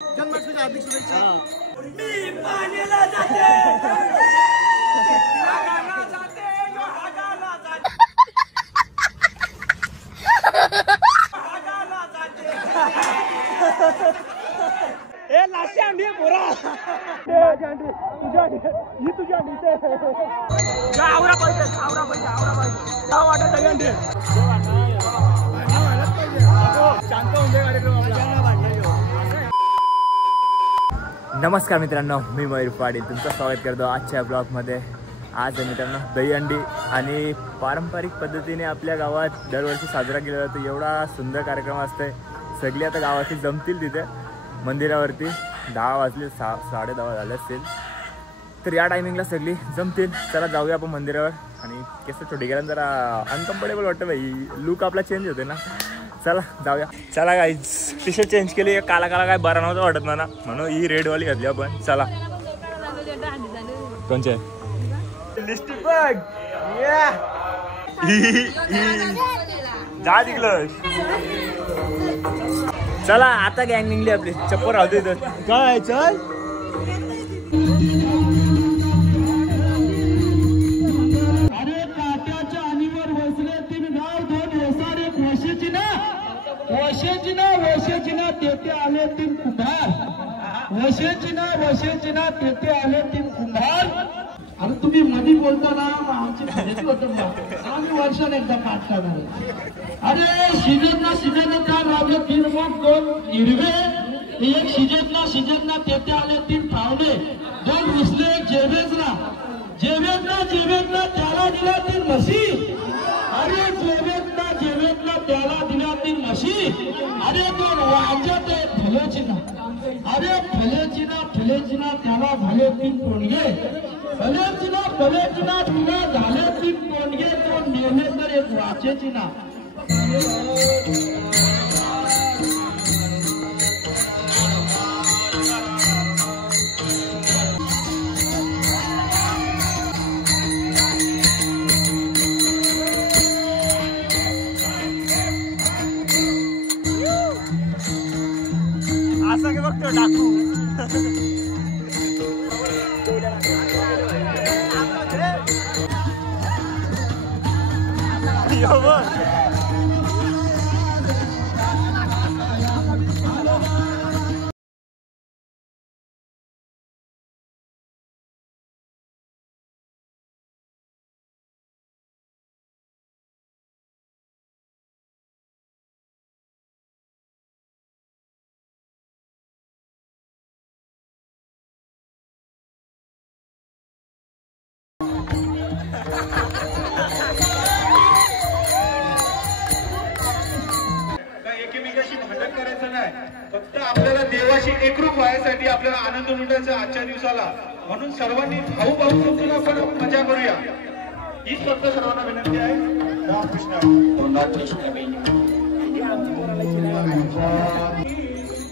जन्माष्टमीच्या हार्दिक शुभेच्छा। मी पाण्याला जाते ए लाशी अंडी बोरा तुझ्या ही तुझ्या अंडी आवरा पाहिजे काय वाटत आहे अंडी शांत होऊन दे कार्यक्रम नमस्कार मित्रांनो, मी मयूर पाटील तुमचं स्वागत करतो आजच्या ब्लॉगमध्ये। आज मित्रांनो दहीहंडी आणि पारंपरिक पद्धतीने आपल्या गावात दरवर्षी साजरा केला जातो। एवढा सुंदर कार्यक्रम असते। सगळे आता गावाची जमतील तिथे मंदिरावरती 10 वाजले 10:30 झाले असतील, तर या टायमिंगला सगळी जमतील। चला जाऊया आपण मंदिरावर। आणि केस छोटी गेला जरा अनकम्फर्टेबल वाटतं भाई, लुक आपला चेंज होते ना। चला जाऊया। चला गाईज टी शर्ट चेंज केली, काला काय बरा नव्हतं वाटत मला, म्हणून ही रेडवाली घातली आपण। चला कोणचे लिस्टिक बघ जा तिकडं। चला आता गँग निघली आपली, चप्पल राहतो इथं काय चल। अरे काट्याच्या आणीवर बसले 3 गाव 2 ओसार 1 वशेची ना तेथे आले 3 कुंभार। वशेची ना तेथे आले 3 कुंभार। आणि तुम्ही मधी बोलताना आमची खाण्याची वाटत आम्ही वर्षाला एकदा पाठ करणार। अरे शिजत त्या लावले 3 मोठ 2 हिरवे, एक शिजत ना तेथे आले 3 पावले, 2 रुसले 1 जेवेजला त्याला दिला 3 म्हशी। अरे जेवेतला त्याला दिला 3 म्हशी। अरे 2 वाजत फलेची ना त्याला झाले 3 टोणगे। फलेची ना तुला झाले 3 टोणगे, 2 नेले तर 1 वाचेची ना। असं की बघतो टाकू एकमेकाशी भांडण करायचं नाही, फक्त आपल्याला देवाशी एकरूप व्हायसाठी आपल्याला आनंद लुटायचा आजच्या दिवसाला। म्हणून सर्वांनी भाऊ समजून आपण मजा करूया, हीच फक्त सर्वांना विनंती आहे। रामकृष्ण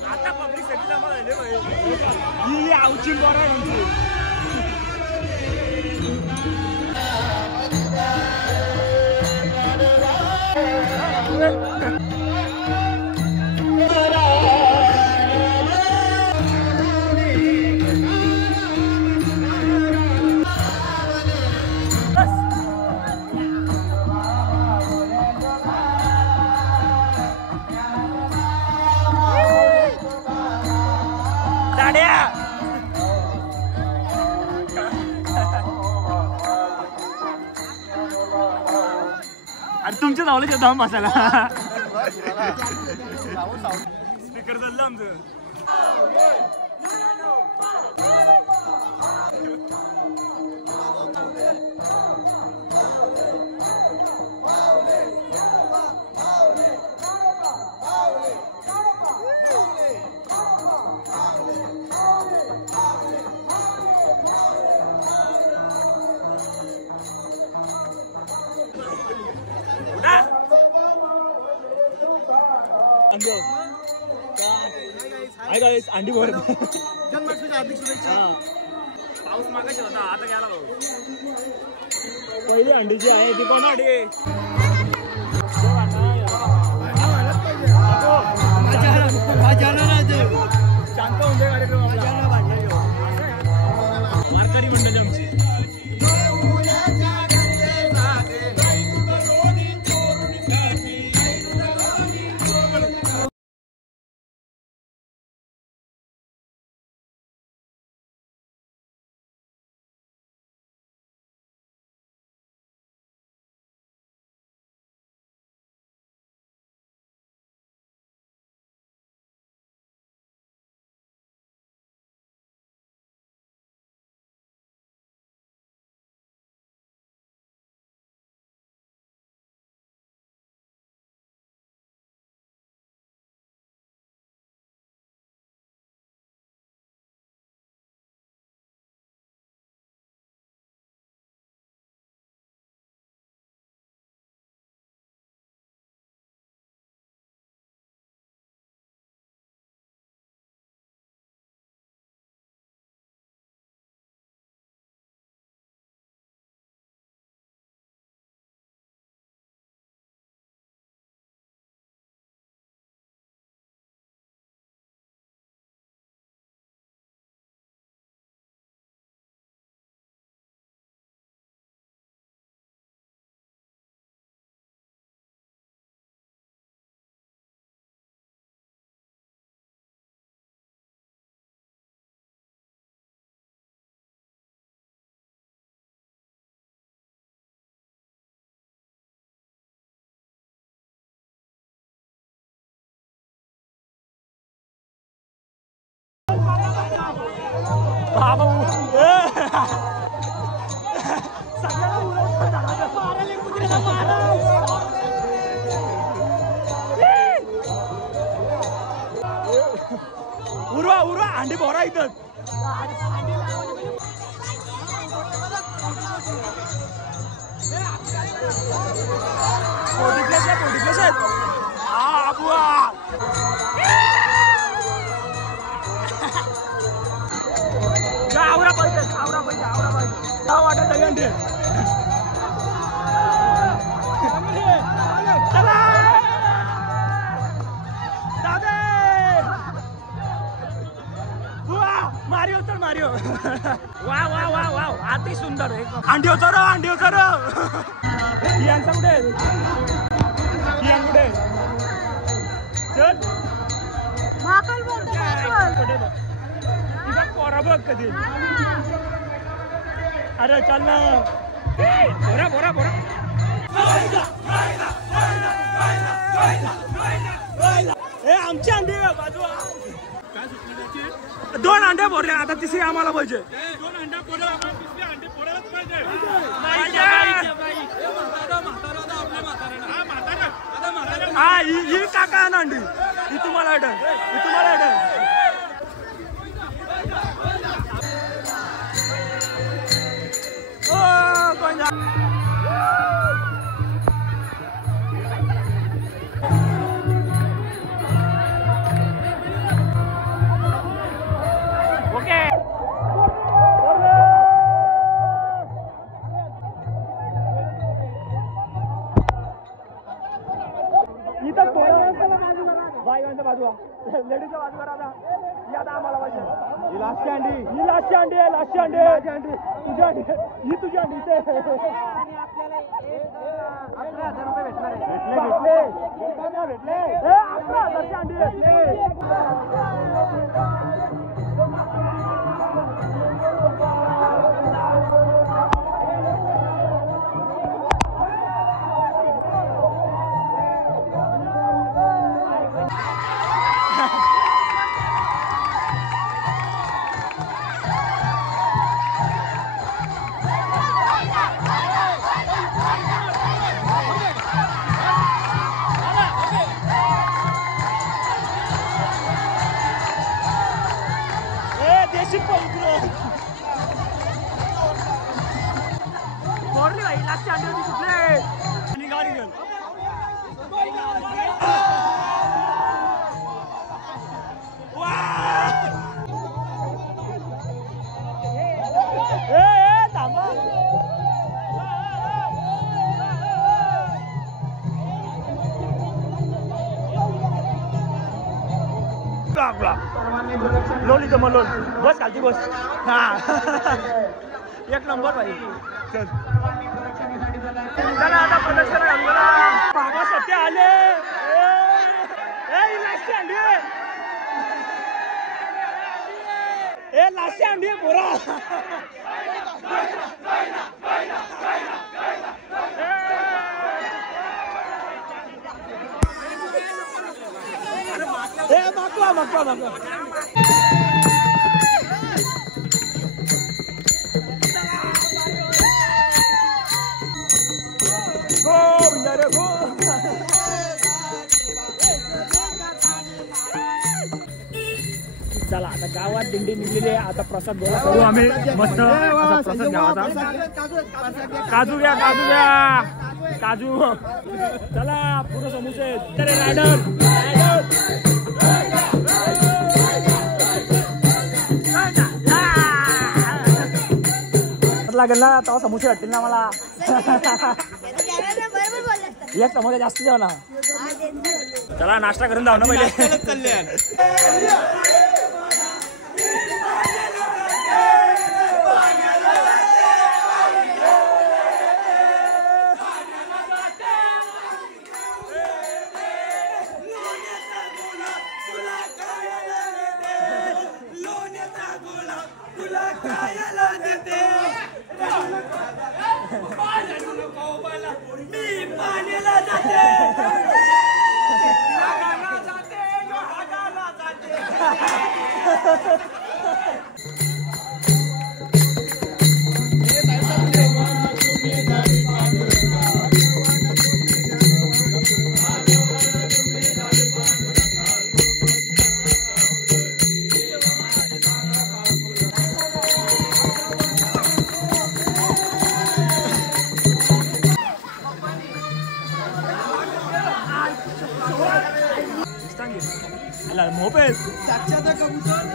आता पब्लिसिटीला ही आवची बरं आणि तुमच्या धावले धाम बसायला स्पीकर चाललं आमचं। अंडी भरत जन्माष्टमीच्या हार्दिक शुभेच्छा। पाऊस मागायचा होता, आता गेला भाऊ। पहिली अंडी जी आहे ती कोण अंडी? शांत उरवा उरवा अंडी भरा इथं आवरा पाहिजे आवरा पाहिजे आवरा पाहिजे वाटत अंडे चला मारियो तर मारियो वा वा वा वा अति सुंदर अंडी होतो यांचा कुठे कुठे चल तिचा पोरा बघ कधी अरे चल ना बोरा बोरा बोरा आमची अंडी बाजूला 2 अंडे भरले आता तिसरी आम्हाला पाहिजे 2 अंडे भरले आम्हाला तिसरी अंडे फोडायलाच पाहिजे हा ही काका आहे ना अंडी ही तुम्हाला ऑर्डर ही तुम्हाला ऑर्डर लेडीच्या बाजूला राहा याद आम्हाला पाहिजे ही लास्टची अंडी आहे लास्टची अंडी तुझी अंडी ही तुझी अंडी आणि आपल्याला 11,000 रुपये भेटणार आहे भेटले 11,000ची अंडी भेटले मोरली भाई लास्ट अंडे होती कुठले निघाली गेल थांबा लोली तर लोन बस खालती बस हा एक नंबर भाई चल चला आता प्रदर्शन बाबा सत्य आले लास्ट अंडी लास्ट अंडी बोरा मागवा चला आता गावात दिंडी निघलेली आहे आता प्रसाद गोळा करू आम्ही मस्त असा प्रसाद गावाचा काजू घ्या काजू चला पुढे समोसे रायडर लागेल ना तेव्हा समोसे वाटतील ना मला एक समोसे जास्त द्या ना चला नाश्ता करून जाऊ ना पहिले ओपेल साक्षाचा कबूतर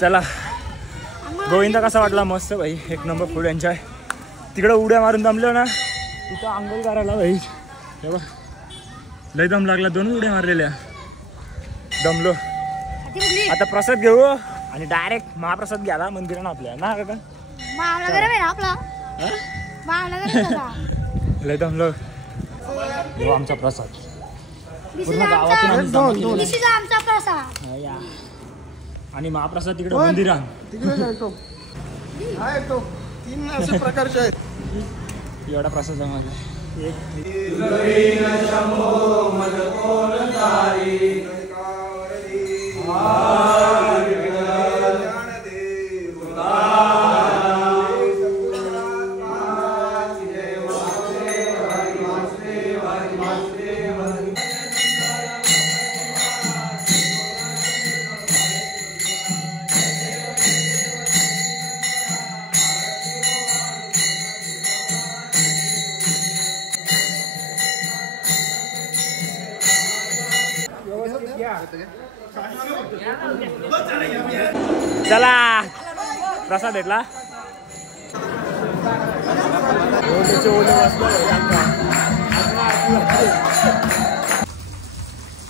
चला गोविंदा कसा वाटला? मस्त भाई, एक नंबर फुल एन्जॉय. तिकडं उड्या मारून दमलो ना, तिथं आंघोळ करायला भाई तेव्हा लय दम लागला. 2 उड्या मारलेल्या, दमलो. आता प्रसाद घेऊ आणि डायरेक्ट महाप्रसाद घ्यायला मंदिरानं आपल्या ना काका. लय दमलो. घेऊ आमचा प्रसाद पूर्ण गावातून आमचा प्रसाद आणि महाप्रसाद तिकडे मंदिरात तिकडे जायचो. हा येतो 3 असे प्रकारचे आहेत. एवढा प्रसाद जमा चला प्रसाद भेटला.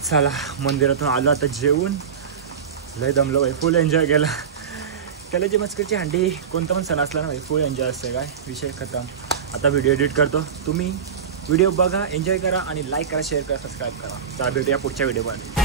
चला मंदिरातून आलो आता जेवून. लय दमलो भाई, फुल एन्जॉय केला. कलेची मस्करची हंडी कोणता पण सण असला ना भाई, फुल एन्जॉय असते. काय विषय खतम. आता व्हिडिओ एडिट करतो. तुम्ही व्हिडिओ बघा, एन्जॉय करा आणि लाईक करा, शेअर करा, सबस्क्राईब करा. तर भेटूया पुढच्या व्हिडिओमध्ये.